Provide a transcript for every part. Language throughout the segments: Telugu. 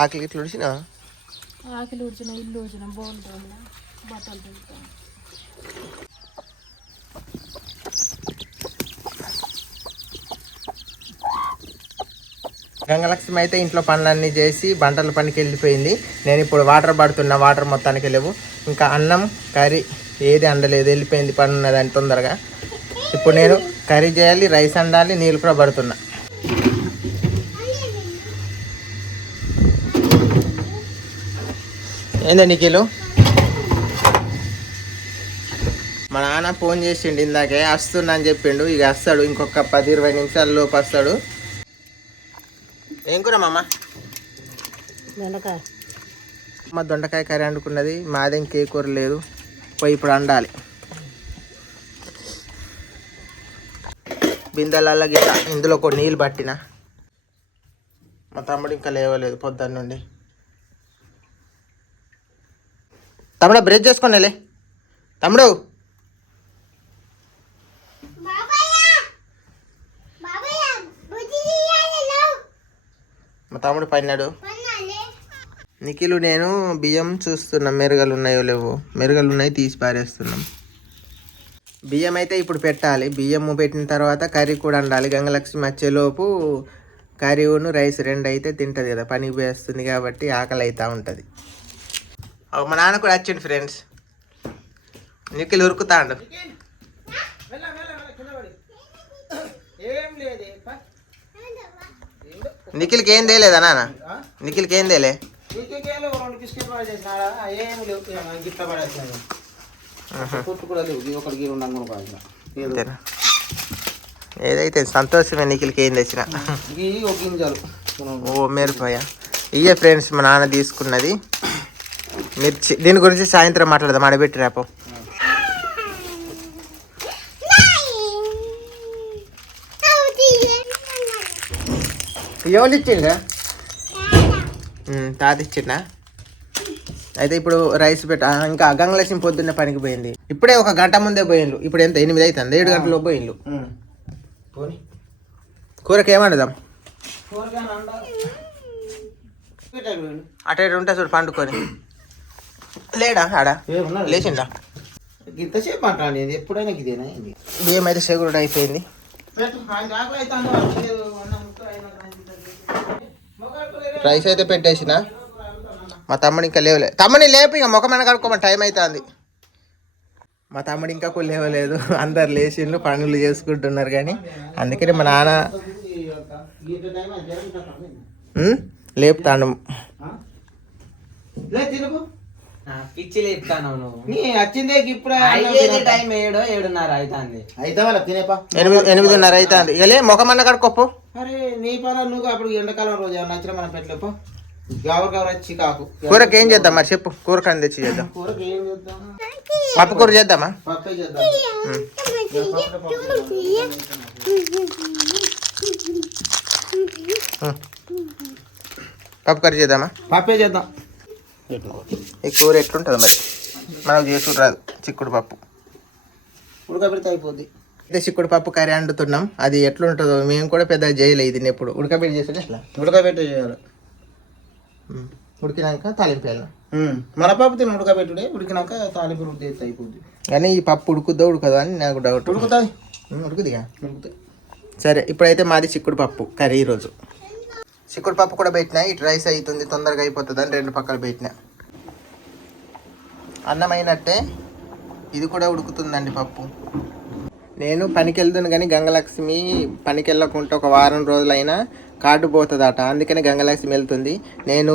ఆకలి ఇట్లా ఉడిచిన ఆకలి ఉడిచిన ఇల్లు ఉడిచిన బోల్తో బట్టలు తింటాను. గంగలక్ష్మి అయితే ఇంట్లో పనులన్నీ చేసి బంటల పనికి వెళ్ళిపోయింది. నేను ఇప్పుడు వాటర్ పడుతున్నా, వాటర్ మొత్తానికి లేవు. ఇంకా అన్నం కర్రీ ఏది అండలేదు, వెళ్ళిపోయింది పని ఉన్నదని తొందరగా. ఇప్పుడు నేను కర్రీ చేయాలి, రైస్ అండాలి, నీళ్ళు కూడా పడుతున్నా. ఏందా నిఖిలు? మా నాన్న ఫోన్ చేసిండు ఇందాకే, వస్తున్నా అని చెప్పిండు. ఇక వస్తాడు, ఇంకొక 10-20 నిమిషాల లోపు వస్తాడు. ఏం కూర మామ? దొండకాయ. మా దొండకాయ కర్రీ వండుకున్నది. మాది ఇంకే కూర లేదు, పోయి ఇప్పుడు వండాలి. బిందెల గిట్ట ఇందులో కొన్ని నీళ్ళు పట్టిన. మా తమ్ముడు ఇంకా లేవలేదు పొద్దున్న నుండి. తమ్ముడు బ్రష్ చేసుకోండిలే. తమ్ముడు మా తమ్ముడు పన్నాడు. నిఖిలు నేను బియ్యం చూస్తున్నాం, మెరుగలు ఉన్నాయో లేవో. మెరుగలు ఉన్నాయి, తీసి పారేస్తున్నాం. బియ్యం అయితే ఇప్పుడు పెట్టాలి. బియ్యం పెట్టిన తర్వాత కర్రీ కూడా వండాలి. గంగలక్ష్మి వచ్చేలోపు కర్రీను రైస్ 2 అయితే తింటుంది కదా, పనికి వేస్తుంది కాబట్టి ఆకలి అవుతూ ఉంటుంది. మా నాన్న కూడా వచ్చిండు ఫ్రెండ్స్. నిఖిల్ ఉరుకుతాండు. నిఖిల్కి ఏం తేలేదా నాన్న? నిఖిల్కి ఏం తేలే? ఏదైతే సంతోషమే. నిఖిల్కి ఏం తెచ్చిన ఓ మిరపయ ఇయ్యే ఫ్రెండ్స్. మా నాన్న తీసుకున్నది మిర్చి. దీని గురించి సాయంత్రం మాట్లాడదాం. ఆడబెట్టి రేపు ఎవరు ఇచ్చిందా? తాత ఇచ్చిందా? అయితే ఇప్పుడు రైస్ పెట్ట. ఇంకా గంగలక్ష్మి పొద్దున్నే పనికి పోయింది. ఇప్పుడే 1 గంట ముందే పోయిండ్రు. ఇప్పుడు ఎంత 8 అవుతుంది, 7 గంటల పోయిండ్రు. కూరకి ఏమండదాం? అటు ఇటు ఉంటే చూడు పండుకొని. లేడా ఆడ? లేచిండా? ఇంతసేపు అంటాను ఎప్పుడైనా ఇదేనా? బియ్యం అయితే సెగురుడు అయిపోయింది. రైస్ అయితే పెట్టేసిన. మా తమ్ముడు ఇంకా లేవలే. తమ్ముడిని లేపు, ఇక ముఖమైన కడుక్కోమని టైం అవుతుంది. మా తమ్ముడు ఇంకా లేవలేదు. అందరు లేచిండ్రు, పనులు చేసుకుంటున్నారు. కానీ అందుకని మా నాన్న లేపుతాను. పిచ్చి లేపుతాను. వచ్చిందే ఇప్పుడు టైం 7:30 అవుతుంది. అయితే వాళ్ళ తినేపా 8:30 అవుతుంది. ఇక లే ముఖమన్న కడుక్కోపో. అరే నీ పనులు నువ్వు అప్పుడు ఎండాకాలం రోజు నచ్చిన మనం పెట్టలేపో. గవర్ వచ్చి కాకు. కూరకి ఏం చేద్దాం మరి చెప్పు. కూరకని తెచ్చి చేద్దాం. కూరకి ఏం చేద్దాం? పప్పు కూర చేద్దామా? పప్పే చేద్దాం. పప్పు కర్రీ చేద్దామా? పప్పే చేద్దాం. ఈ కూర ఎట్లుంటుంది మరి? మనకు చేసుడు రాదు. చిక్కుడు పప్పు ఉడకబెడితే అయిపోద్ది. అయితే చిక్కుడు పప్పు కర్రీ వండుతున్నాం. అది ఎట్లుంటుందో మేము కూడా పెద్దగా చేయలేదు. ఇది ఎప్పుడు ఉడకబెట్టి చేసేది ఎట్లా? ఉడకబెట్టే చేయాలి. ఉడికినాక తాలింపు వేయాలి. మన పప్పు తిని ఉడకబెట్టుడే. ఉడికినాక తాలింపు రుద్ది అయిపోద్ది. కానీ ఈ పప్పు ఉడుకుద్దో ఉడకదా అని నాకు డౌట్. ఉడుకుతుంది. ఉడుకుదిగా? ఉడుకుతాయి. సరే ఇప్పుడైతే మాది చిక్కుడు పప్పు కర్రీ. ఈరోజు చిక్కుడు పప్పు కూడా పెట్టినా. ఇటు రైస్ అవుతుంది, తొందరగా అయిపోతుంది అని 2 పక్కలు పెట్టినా. అన్నం అయినట్టే ఇది కూడా ఉడుకుతుందండి పప్పు. నేను పనికి వెళ్తాను కానీ గంగలక్ష్మి పనికి వెళ్ళకుండా 1 వారం రోజులైనా కార్డు పోతుందట. అందుకని గంగలక్ష్మి వెళ్తుంది. నేను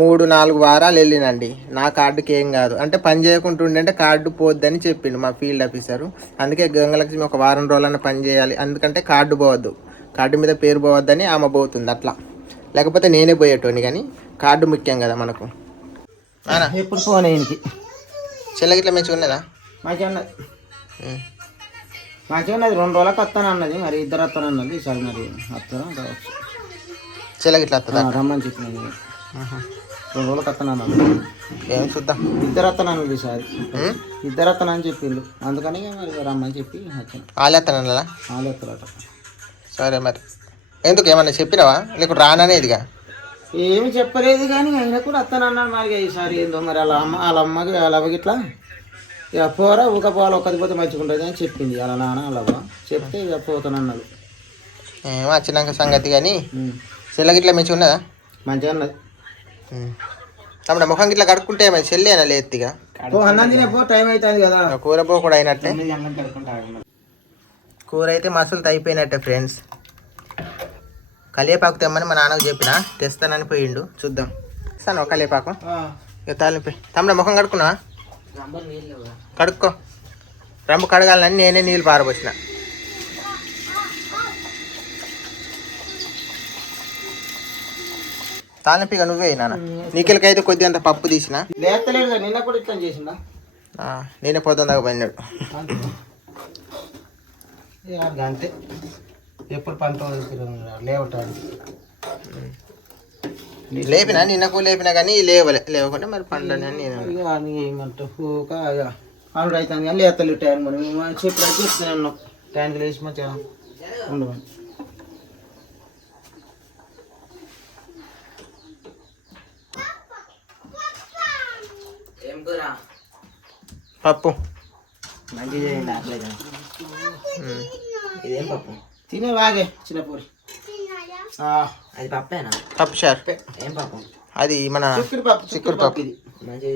3-4 వారాలు వెళ్ళినండి. నా కార్డుకి ఏం కాదు అంటే పని చేయకుండా ఉండే కార్డు పోద్దని చెప్పిండు మా ఫీల్డ్ ఆఫీసరు. అందుకే గంగలక్ష్మి 1 వారం రోజులన్నా పని చేయాలి. అందుకంటే కార్డు పోవద్దు, కార్డు మీద పేరు పోవద్దని ఆమె పోతుంది అట్లా. లేకపోతే నేనే పోయేటోని. కానీ కార్డు ముఖ్యం కదా మనకు. ఎప్పుడు ఫోన్ అయ్యింది. చెల్లగిట్లా మంచిగా ఉన్నదా? మంచిగా ఉన్నది. మంచిగా ఉన్నది. 2 రోజులకు వస్తాను అన్నది. మరి 2 వస్తాను అన్నది. ఈసారి మరి వస్తాను కావచ్చు. చెల్లగిట్లా వస్తుందా? రమ్మని చెప్పినది. 2 రోజులకు వస్తాను అన్నది. ఏం చూద్దాం. 2 వస్తాను అన్నది. ఈసారి 2 వస్తానని చెప్పిండు. అందుకని మరి రమ్మని చెప్పి వచ్చాను. వాళ్ళేస్తానన్నా? వాళ్ళు వస్తారట. సరే మరి ఎందుకు ఏమన్నా చెప్పినావా? లేకుంటే రాననేదిగా? ఏమి చెప్పలేదు కానీ అయినా కూడా అత్తనన్నాడు మరి ఈసారి ఏందో మరి వాళ్ళ అమ్మకి వాళ్ళ అవ్వకి ఇట్లా ఇక పోరా ఊక పోవాలి ఒక్కది పోతే మంచిగా ఉంటుంది అని చెప్పింది వాళ్ళ నాన్న వాళ్ళ అవ్వ చెప్తే ఇక పోతానన్నాడు. ఏమో వచ్చినాక సంగతి కానీ చెల్లకి ఇట్లా మంచిగా ఉన్నదా? మంచిగా ఉన్నది. తమ్ముడు ముఖం ఇట్లా కడుక్కుంటే ఏమైనా చెల్లేనా లేత్తిగా అన్నం తినే పో టైం అవుతుంది కదా. కూర పో కూడా అయినట్టే. కూర అయితే మసులుతో అయిపోయినట్టే ఫ్రెండ్స్. కలియపాకు తెమ్మని మా నాన్నకు చెప్పిన తెస్తానని పోయిండు. చూద్దాం ఇస్తాను కలియపాకు. ఇక తాలింపి తమ్ముడు ముఖం కడుక్కున్నావా? కడుక్కో. రంబు కడగాలని నేనే నీళ్ళు పారబోసిన. తాలింపిగా నువ్వే నాన్న. నీకెళ్ళకైతే కొద్దిగా అంత పప్పు తీసిన. లేస్తలేడు నిన్న కూడా ఇట్లా చేసిందా? నేనే పోతాం దాకా పోయినాడు. అంతే ఎప్పుడు పంట లేవటాడు. లేపినా నిన్నకు లేపినా కానీ లేవకుండా మరి పండ్లని నేను ఏమంటావు ఆవిడ అవుతుంది కానీ లేతలు టైం కూడా మేము చెప్పిన చెప్తూనే ఉన్నాం. టైంకి లేచి మంచిగా ఉండమని. పప్పు మంచిగా ఇదేం పప్పు తినే బాగే చిన్నపూరి. అది పప్పేనా? పప్పు చారు. ఏం పప్పు? అది మన చిక్కుడు పప్పు. ఇది మంచిగా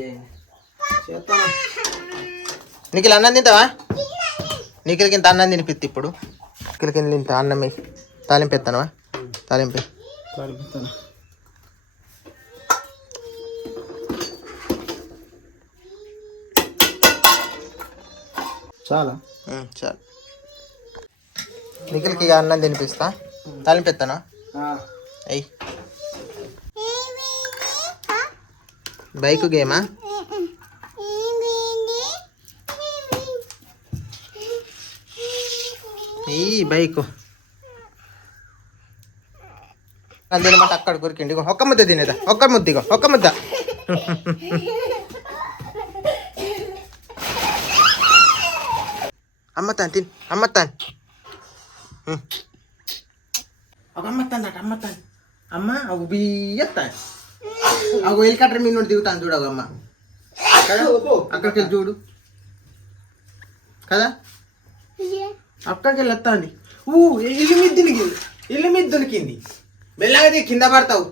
నీకు అన్నం తింటావా? నీకు ఇంత అన్నం తినిపిత్తి ఇప్పుడు. నీకు కింద తింటా అన్నం వేసి తాలింపు ఎత్తానవా? తాలింపు చాలా చాలు. నిఖిల్కి ఇక అన్నం తినిపిస్తా. తాలింపు ఎత్తానా? అయ్యి బైక్ గేమా? ఈ బైక్ తినమంటే అక్కడ కొరికిండి. ఒక్క ముద్ద తినేదా? ఒక్క ముద్ద ఒక్క ముద్ద. అమ్మతాను తిని అమ్మతాను. ఒక అమ్మతాను అట అమ్మతాను. అమ్మ అవి బియ్యత్తాను. అవి హెలికాప్టర్ మీద నుండి దిగుతాను చూడవు అమ్మ. అక్కడికి వెళ్ళి చూడు కదా. అక్కడికి వెళ్ళి వస్తాండి. ఇల్లు మీద దొరికింది. మెల్లగా కింద పడతావు.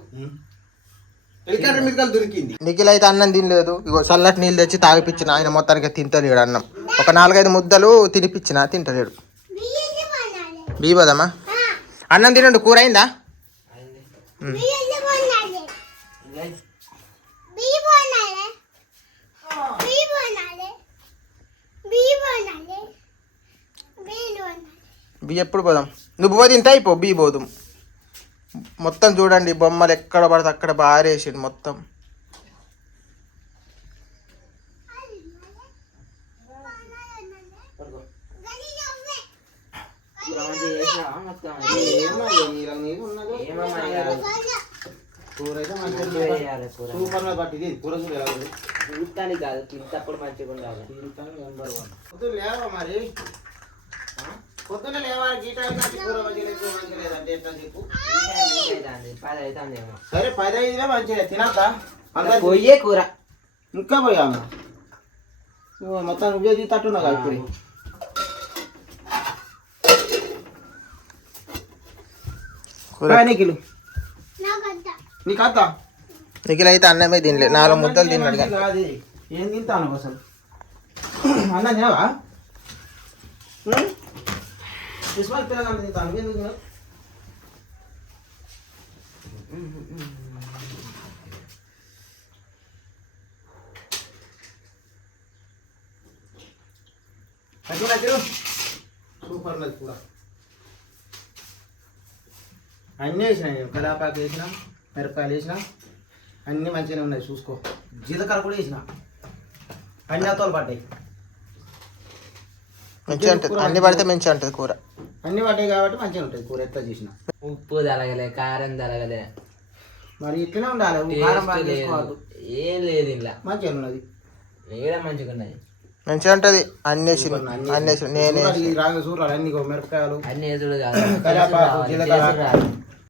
హెలికాప్టర్ మీద దొరికింది. నిఖిల్ అయితే అన్నం తినలేదు. ఇగో చల్లటి నీళ్ళు తెచ్చి తాగిపించిన. ఆయన మొత్తానికి తింటలేడు అన్నం. ఒక 4-5 ముద్దలు తినిపించిన తింటలేడు. బీబదమ్మా అన్నం తినండు. కూర అయిందా? బియ్య ఎప్పుడు పోదాం? నువ్వు పోతే ఇంత అయిపో. బియ్య పోదాం. మొత్తం చూడండి బొమ్మలు ఎక్కడ పడితే అక్కడ బారేసిండు మొత్తం. సూపర్ పట్టింది కూర చూడటానికి కాదు తింటప్పుడు మంచిగా ఉండాలి. లేవా మరి పొద్దున్న లేవాలి. గీట కూర మంచిగా లేదంటే ఎట్లా చెప్పు. 10 అవుతుందేమో. సరే 15 మంచిగా తినద్దా? పోయే కూర ఇంకా పోయా మొత్తం నువ్వే తీతట్టున్నా కదా ఇప్పుడు. నిఖిల్ నీకు అద్దా? నిఖిల్ అయితే అన్నమే తినలేదు. 4 ముద్దలు తిన్నాడు. కానీ ఏం తింటాను అసలు అన్నం తినవా? ఇస్మాయిల్ పిల్లలు తింటాను. ఎందుకు తినవు? సూపర్ నది కూడా అన్నీ వేసినా. నేను కలాపాకు వేసిన, మిరపకాయలు వేసిన, అన్నీ మంచిగానే ఉన్నాయి. చూసుకో. జీలకర్ర కూడా వేసిన. అన్ని అత్తలు పడ్డాయి. మంచిగా ఉంటుంది. అన్ని పడితే మంచిగా ఉంటుంది కూర. అన్ని పడ్డాయి కాబట్టి మంచిగా ఉంటుంది కూర ఎట్లా చేసిన. ఉప్పు తలగలే, కారం తలగలే. మరి ఇట్లనే ఉండాలి. కారం బాగా చేసుకోవద్దు. ఏం లేదు ఇలా. మంచిగా ఉన్నది. ఏడా మంచిగా ఉన్నది. మంచిగా ఉంటుంది. అన్నీ నేనే రాగా చూడాలి. అన్ని మిరపకాయలు, అన్ని ఎదురు కాదు. కరివేపాకు, జీలకర్ర